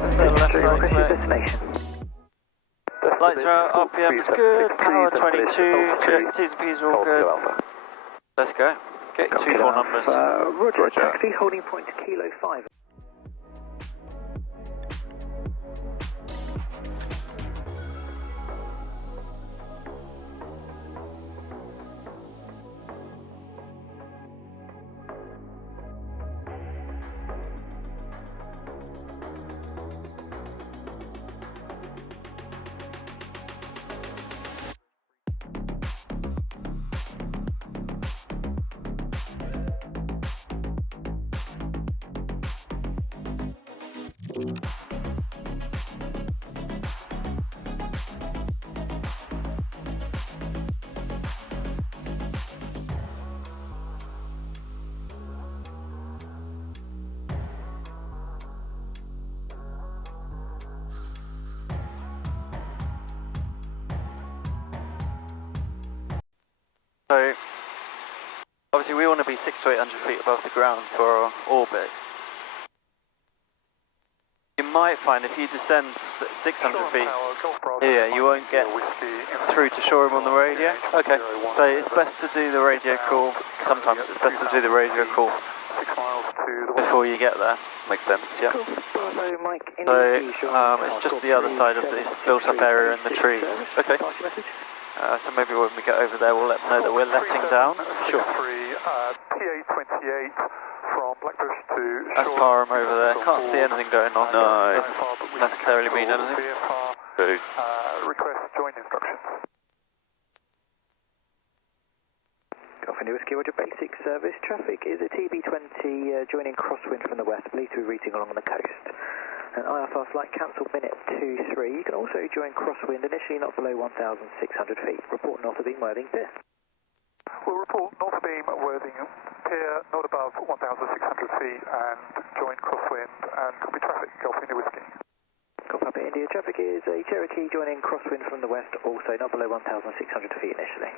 destination. Lights are out, RPM is good, power 22, T's and P's are all good. Let's go. Get 2-4 numbers. Roger, taxi, holding point Kilo 5. So, obviously we want to be 600 to 800 feet above the ground for our orbit. You might find if you descend 600 feet here, you won't get through to Shoreham on the radio. Okay, so it's best to do the radio call, sometimes it's best to do the radio call before you get there. Makes sense, yeah. So, it's just the other side of this built-up area in the trees. Okay. So maybe when we get over there, we'll let them know that we're letting down. Sure. PA28 from Blackbush to That's Parham over there. Can't see anything going on. No, it doesn't necessarily mean anything. Good. Request join instructions. Golf India Whiskey, Roger, basic service. Traffic is a TB20 joining crosswind from the west, believed to be routing along the coast. An IFR flight cancelled minute 23. You can also join crosswind, initially not below 1,600 feet. Report north of beam, Worthing Pier. We'll report north of beam, Worthing Pier, not above 1,600 feet, and join crosswind and copy traffic, Golf India Whiskey. Golf Papa India, traffic is a Cherokee joining crosswind from the west, also not below 1,600 feet initially.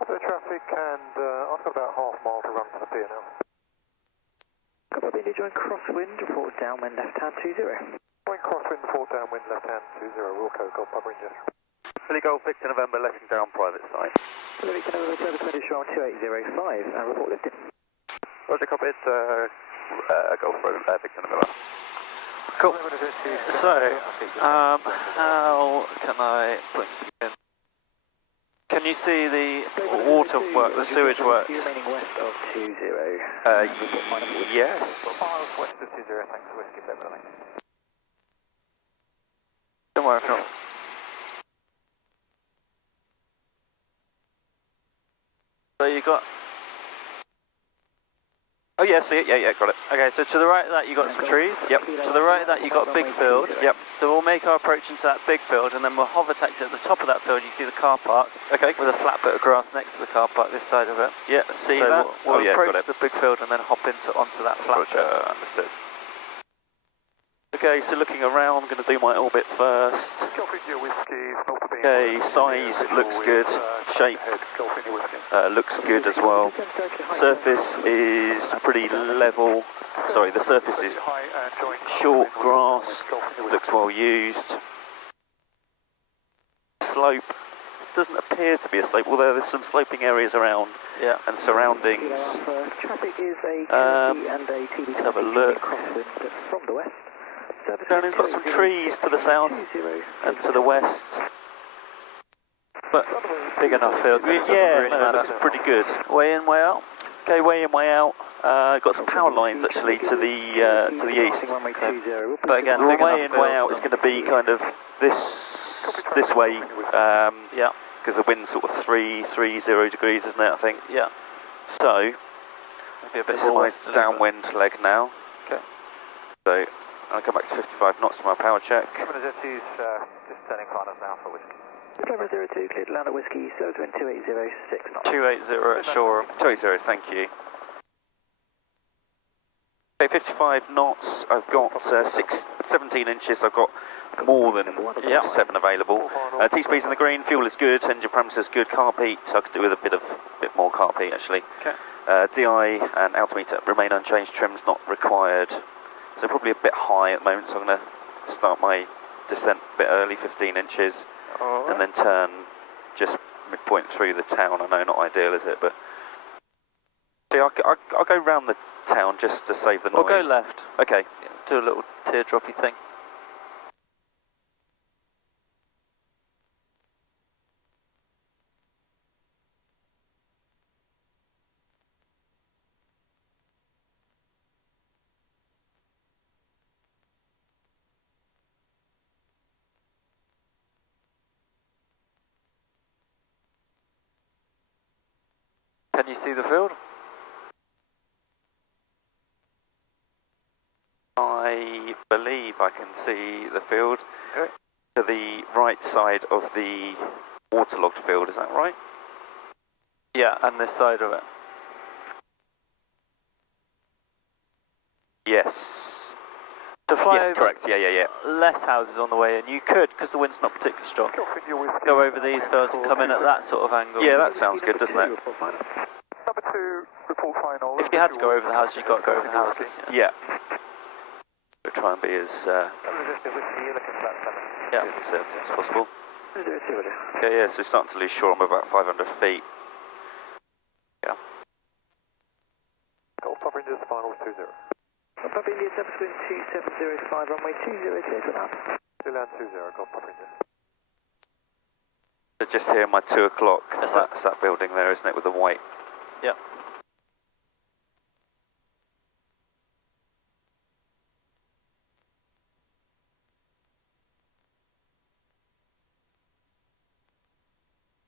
Copy traffic, and I've got about half mile to run to the pier now. Golf Papa India, join crosswind, report downwind left hand 20. Join crosswind, report downwind left hand 20, Wilco, Golf Papa India. Philly Golf Victor November, letting down private site. Philly Victor November, service 20 strong 2805, and report lifted. Roger, copy it, Golf Victor November. Cool. So, how can I blink in? Can you see the water work, the sewage works? Remaining west of 20. Yes. Miles west of 20, thanks, Whiskey, Beverly. Don't worry if not. So you got... Oh yeah, see it? Yeah, got it. Okay, so to the right of that you got some trees. Yep. To the right of that you got a big field. Yep. So we'll make our approach into that big field and then we'll hover taxi at the top of that field. You see the car park. Okay. With a flat bit of grass next to the car park, this side of it. Yeah, see so that? We'll approach the big field and then hop onto that flat bit. Understood. Okay, so looking around, I'm going to do my orbit first. Okay, size looks good, shape looks good as well. Surface is pretty level, sorry, the surface is short grass, looks well used. Slope doesn't appear to be a slope, although there's some sloping areas around and surroundings. Let's have a look. From the west. It's got some trees to the south and to the west, but big enough field. Yeah, no, it looks pretty good. Way in, way out. Okay, way in, way out. Got some power lines actually to the east. But again, the way in, way out is going to be kind of this way. Yeah, because the wind's sort of 330 degrees, isn't it? I think. Yeah. So maybe a bit more downwind leg now. Okay. So. I'll come back to 55 knots for my power check. Just turning finals now for Whiskey. Clever 02, cleared land at Whiskey, service wind 2806 knots. 280 at Shoreham. 280, thank you. Okay, 55 knots, I've got 17 inches, I've got more than 7 available. T-speed's in the green, fuel is good, engine parameters good, carb heat, I could do with a bit more carb heat actually. Okay. DI and altimeter remain unchanged, trim's not required. So probably a bit high at the moment, so I'm going to start my descent a bit early, 15 inches, and then turn just midpoint through the town. I know, not ideal, is it? But see, I'll go round the town just to save the noise. We'll go left. Okay. Yeah, do a little teardroppy thing. Can you see the field? I believe I can see the field. Okay. To the right side of the waterlogged field, is that right? Yeah, and this side of it. Yes. To fly yes, over correct. Yeah. less houses on the way in, you could, because the wind's not particularly strong, go over these fields and come in at that sort of angle. Yeah, that sounds good, doesn't it? Number 2, report final. If you had to go over the houses, you've got to go over the houses. Yeah. We'll try and be as Yeah. conservative as possible. Yeah, so we're starting to lose shore. I'm about 500 feet. Yeah. Golf Papa India's final 20. Papa India, subsequent 2705, runway 20, clear for that. Still land 20, Golf Papa India. So just here, my 2 o'clock. That's That's that building there, isn't it, with the white? Yeah.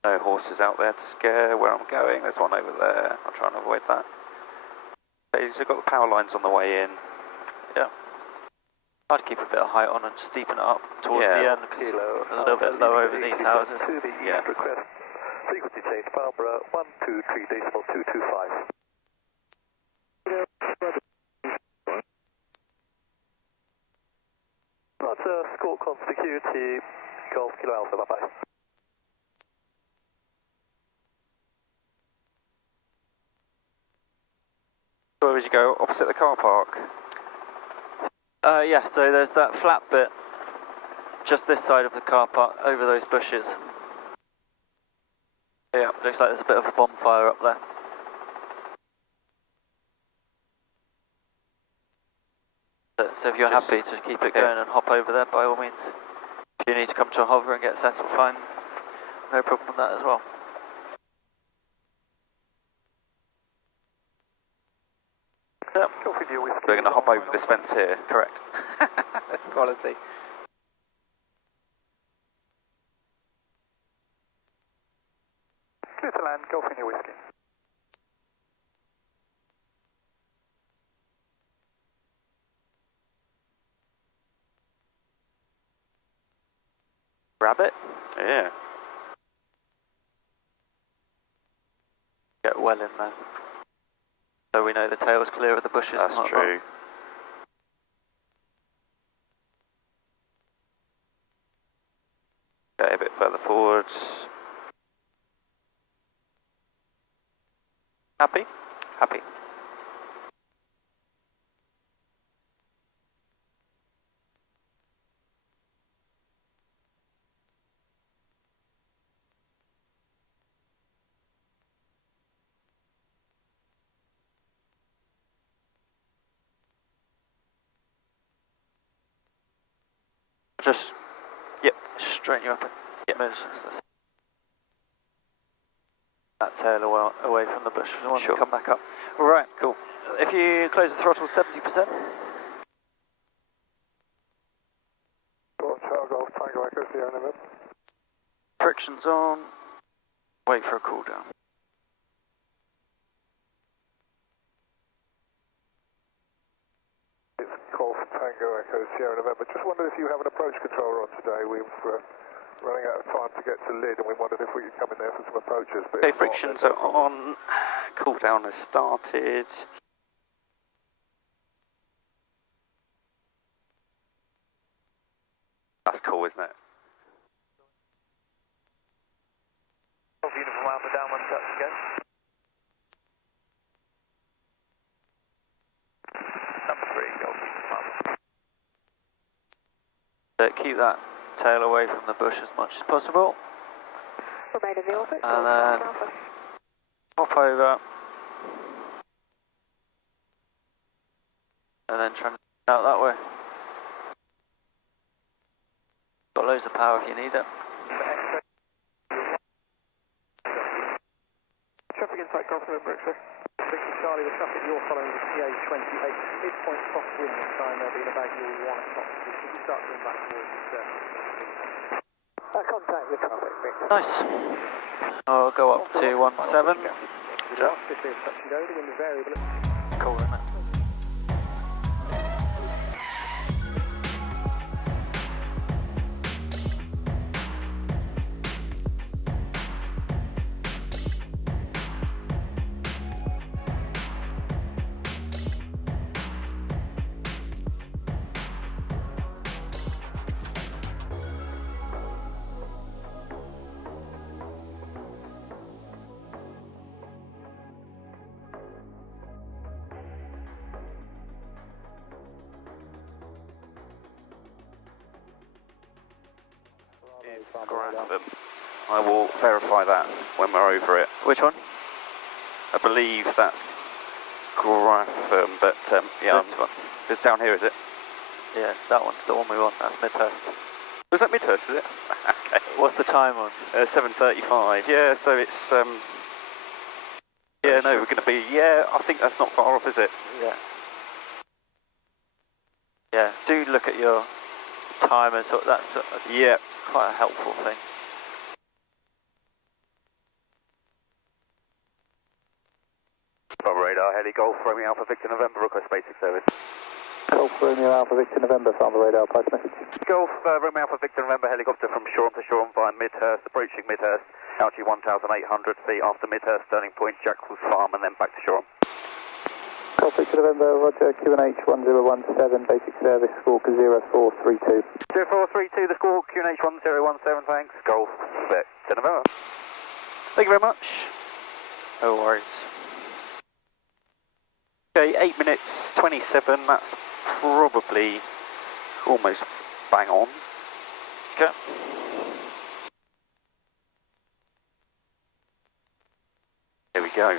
No horses out there to scare where I'm going. There's one over there. I'll try and avoid that. You've got the power lines on the way in. Yeah. I'd keep a bit of height on and steepen it up towards Yeah. the end, because a little bit low over these houses. Yeah. Request frequency change, Barbara 123.225. Roger, score con security, Golf Kilo Alpha, bye-bye. Where would you go? Opposite the car park? Yeah, so there's that flat bit just this side of the car park, over those bushes. Yeah, looks like there's a bit of a bonfire up there. So if you're happy to keep it going and hop over there, by all means. If you need to come to a hover and get settled, fine. No problem with that as well. Yep. We're going to hop over this fence here. Correct. That's quality. Clear to land, Golf India Whiskey. Rabbit? Yeah. Get well in there. So we know the tail's clear of the bushes. That's and true. Okay, a bit further forward. Happy? Happy. Just, straighten you up a smidge. That tail away from the bush. I want to come back up. Right, cool. If you close the throttle 70%. Friction's on. Wait for a cool down. It's Golf Tango Echo Sierra November. Just wondered if you have an approach controller on today. We've running out of time to get to Lid, and we wondered if we could come in there for some approaches. But Okay, frictions are on. Cool down has started. That's cool, isn't it? Uniform Alpha down, one touch again. Number 3, Golf Uniform Alpha. So keep that tail away from the bush as much as possible. Remain in the orbit. And then hop over. And then transition out that way. Got loads of power if you need it. Traffic inside Golfman Brixton. Victor Charlie, the traffic you're following is PA28. Midpoint crosswind this time, they'll be in about your 1 o'clock position. You start coming back towards the surface. Contact with traffic, Victor. Nice. I'll go up to 17. Good job. This is touch and go, the wind is variable. Cool, isn't it? Grapham. I will verify that when we're over it. Which one? I believe that's Grapham, but yeah, This one? it's down here, is it? Yeah, that one's the one we want. That's Midhurst. Was that Midhurst, is it? Okay. What's the time on? 7:35. Yeah, so it's yeah, no, we're going to be. Yeah, I think that's not far off, is it? Yeah. Yeah, do look at your timer. So that's Yeah. quite a helpful thing. Bravo radar, heli Golf, Romeo Alpha Victor November, request basic service. Golf Romeo Alpha Victor November, Farmer radar, pass message. Golf, Romeo Alpha Victor November, helicopter from Shoreham to Shoreham via Midhurst, approaching Midhurst, altitude 1,800 feet after Midhurst, turning point, Jackal's Farm, and then back to Shoreham. Golf Victor November, Roger, QNH 1017, basic service, squawk 0432. 0432, the squawk, QNH 1017, thanks. Golf, Victor November. Thank you very much. No worries. Okay, 8 minutes 27. That's probably almost bang on. Okay. Here we go.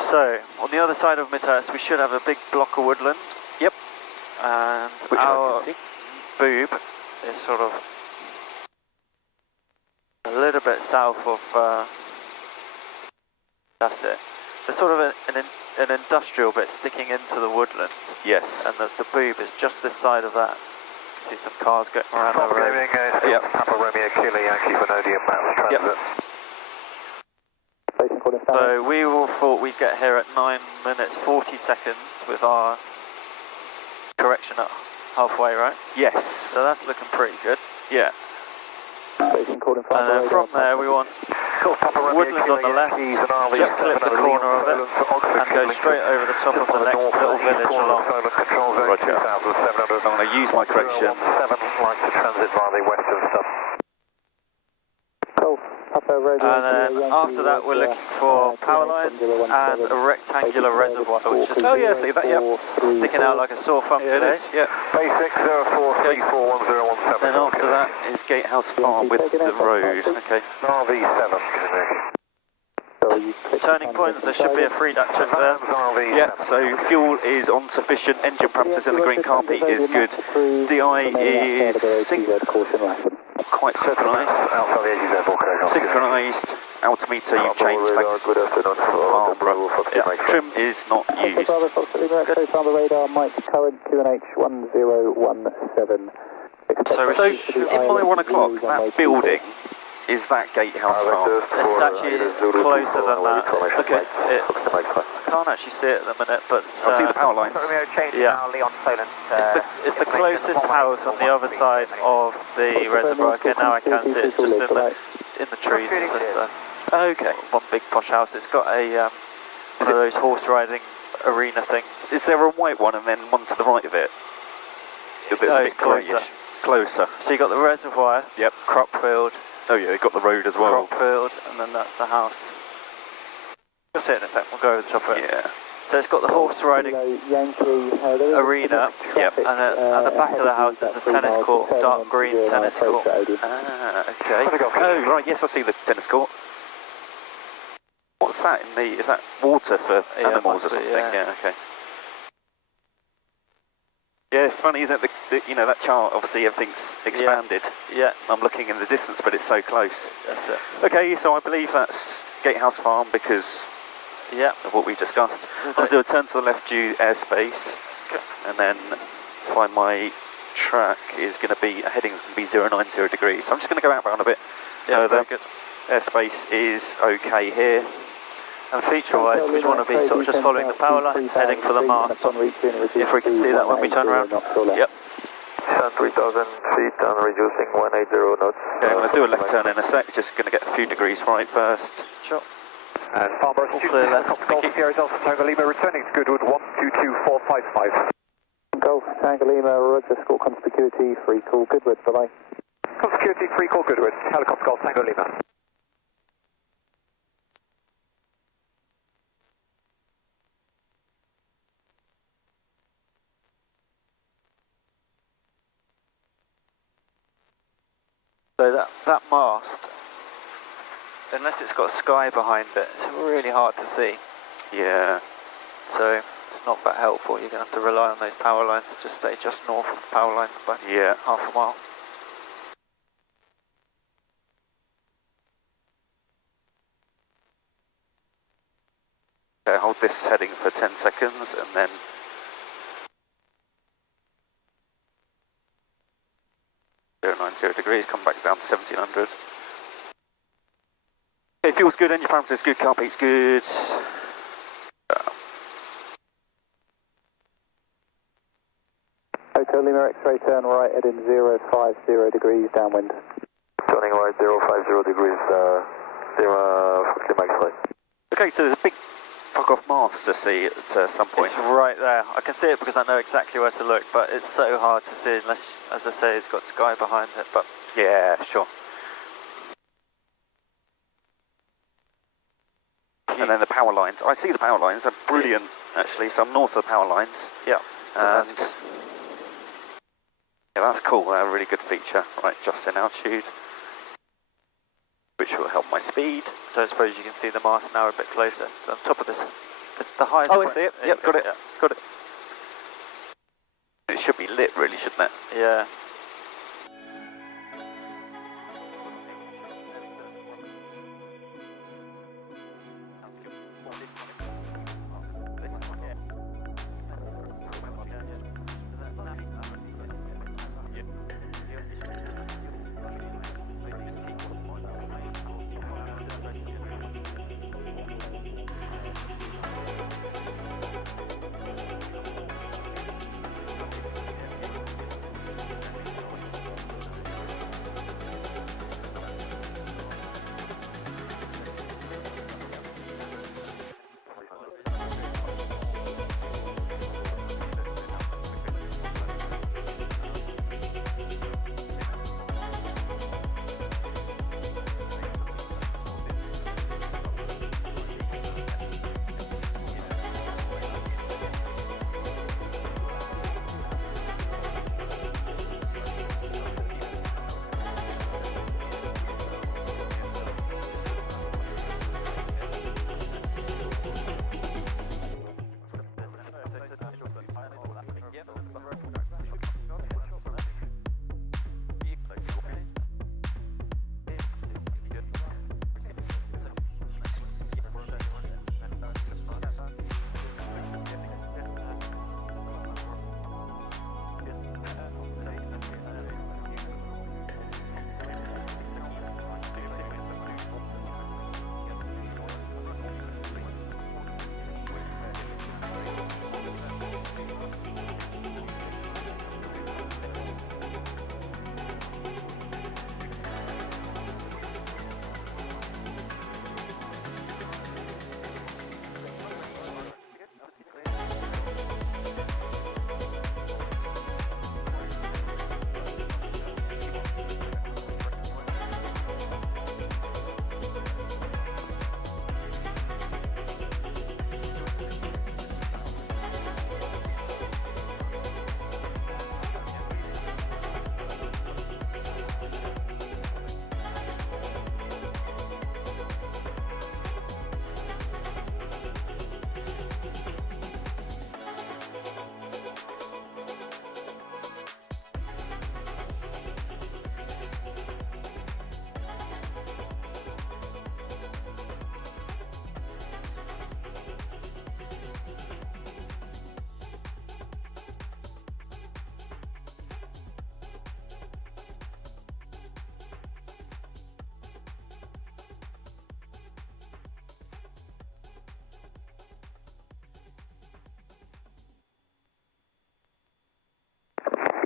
So, on the other side of Midhurst, we should have a big block of woodland. Yep. And Which I our can see. boob is sort of a little bit south of, that's it. There's sort of an industrial bit sticking into the woodland, Yes. and the boob is just this side of that. You can see some cars going around the road. Yep. Papa Romeo Kilo Yankee Vanadium Maps Transit. Yep. So we all thought we'd get here at 9 minutes 40 seconds with our correction at halfway, right? Yes. So that's looking pretty good. Yeah. And then from there we want woodland on the left, just clip the corner of it and go straight over the top of the next little village along. Roger. So I'm going to use my correction. 7 like to transit via the western stub. And then after that we're looking for power lines and a rectangular reservoir which is Oh yeah, see that, yeah. sticking out like a sore thumb Yeah, it today. is, yeah. Basic 04341017. Then after that is Gatehouse Farm with the road. Okay. RV7. Turning points, there should be a free check there. Yeah, so fuel is on sufficient, engine parameters in the green carpet is good. DI is quite synchronised. Synchronised, altimeter you've changed thanks from Farnborough. Yeah. Trim is not used. So in my 1 o'clock, that building, is that Gatehouse Farm? It's actually closer than that. Okay. I can't actually see it at the minute, but I see the power lines. yeah. It's the closest house on the other side of the reservoir. Okay, now I can see it. It's just in the trees. It's just Okay. one big posh house. It's got a one of those horse riding arena things. Is there a white one and then one to the right of it? That's No, a it's bit greyish. Closer. So you got the reservoir, Yep. crop field, Oh yeah, you've got the road as well. crop field, and then that's the house. You'll see it in a sec. We'll go over the top of it. Yeah. So it's got the horse riding arena, yep. And at the back of the house there's a tennis court, dark green tennis court. Ah, okay. Oh, right, yes, I see the tennis court. What's that in the, is that water for animals or something? Yeah, okay. Yeah, it's funny, isn't it? You know, that chart, obviously everything's expanded. Yeah. I'm looking in the distance, but it's so close. That's it. Okay, so I believe that's Gatehouse Farm because of what we discussed. I'll do a turn to the left due airspace, and then find my track is going to be, heading's going to be 090 degrees. So I'm just going to go outbound a bit. Yeah, very good. Airspace is okay here. And feature-wise, we'd want to be sort of just following the power lines, heading for the mast, if we can see that when we turn around. Yep. 3,000 feet and reducing 180 knots. Okay, I'm going to do a left turn in a sec, just going to get a few degrees right first. Sure. And Farnborough, clear left. Golf Sierra Delta Tango Lima, returning to Goodwood, 122455. Golf Tango Lima, Roger, Score Conspicuity, free call Goodwood, bye-bye. Conspicuity, free call Goodwood, helicopter Golf Tango Lima. So that mast, unless it's got sky behind it, it's really hard to see. Yeah. So it's not that helpful. You're going to have to rely on those power lines. Just stay just north of the power lines by half a mile. Okay, hold this heading for 10 seconds and then 090 degrees, come back down to 1700. Okay, fuel's good, engine parameters good, car peak's good. Hotel Lima X-ray, turn right, heading 050 degrees downwind. Turning right, 050 degrees, Lima X-ray. Okay, so there's a big fuck-off mast to see at some point. It's right there. I can see it because I know exactly where to look, but it's so hard to see unless, as I say, it's got sky behind it. But yeah, sure. And then the power lines. I see the power lines. They're brilliant, actually. So I'm north of the power lines. Yeah. So and that's cool. They're a really good feature. Right, just in altitude, which will help my speed. Don't suppose you can see the mast now a bit closer. So on top of this, it's the highest. Oh, I see it. Yep, got it. Yeah. Got it. It should be lit, really, shouldn't it? Yeah.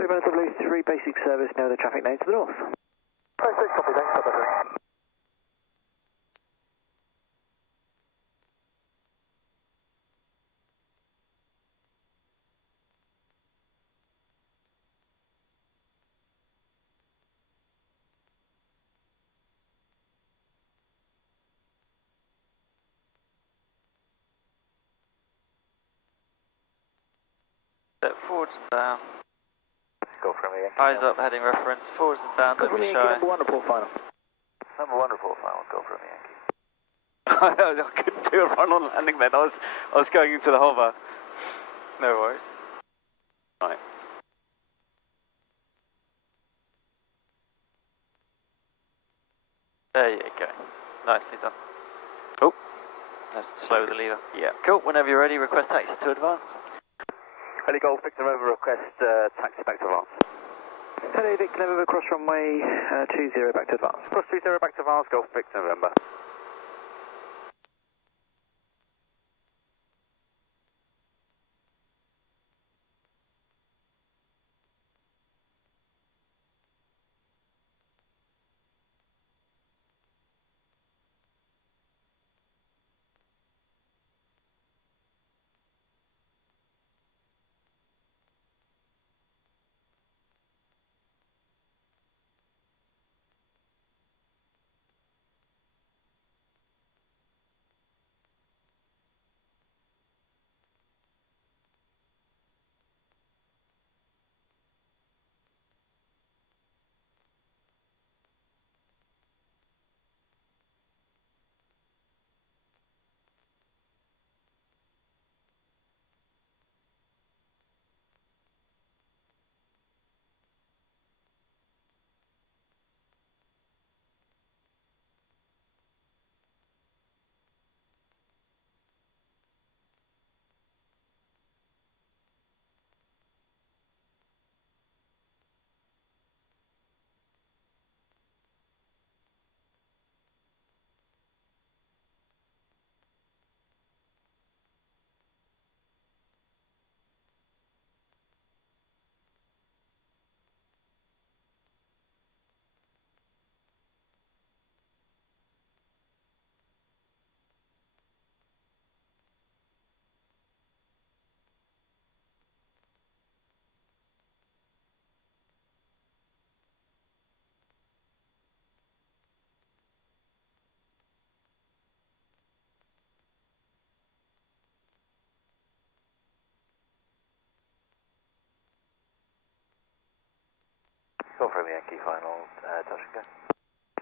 3 basic service, no other traffic name to the north. 26, copy, thanks, bye-bye. Step forwards and down. Go from here. Eyes up, heading reference. Forwards and down, don't be shy. Number 1 report final. Number 1 report final, go from Yankee. I couldn't do a run-on landing then. I was going into the hover. No worries. Right. There you go. Nicely done. Oh, let's slow the lever. Yeah, cool. Whenever you're ready, request taxi to advance. Heli Golf Victor November, request taxi back to advance. Hello, Victor November, cross runway 20 back to advance. Cross 20 back to advance, Golf Victor November. Go from Yankee final, touch and go.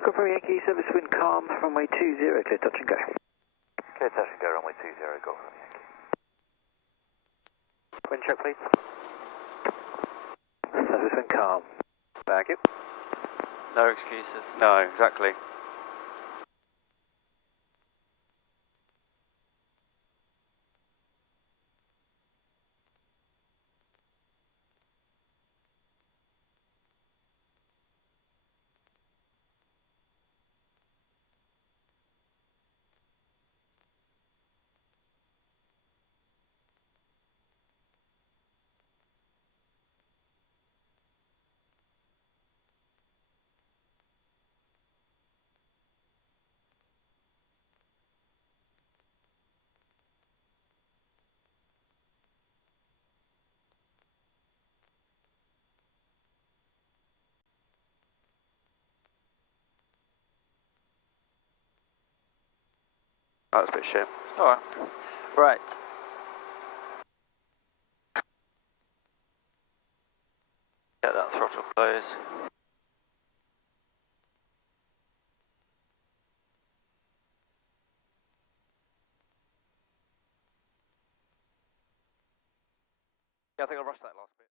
Go from Yankee, service wind calm, runway 20, clear touch and go. Clear touch and go, runway 20, go from Yankee. Wind check, please. Service wind calm. Thank you. No excuses. No, exactly. That was a bit shit. Alright. Right. Get that throttle close. Yeah, I think I rushed that last bit.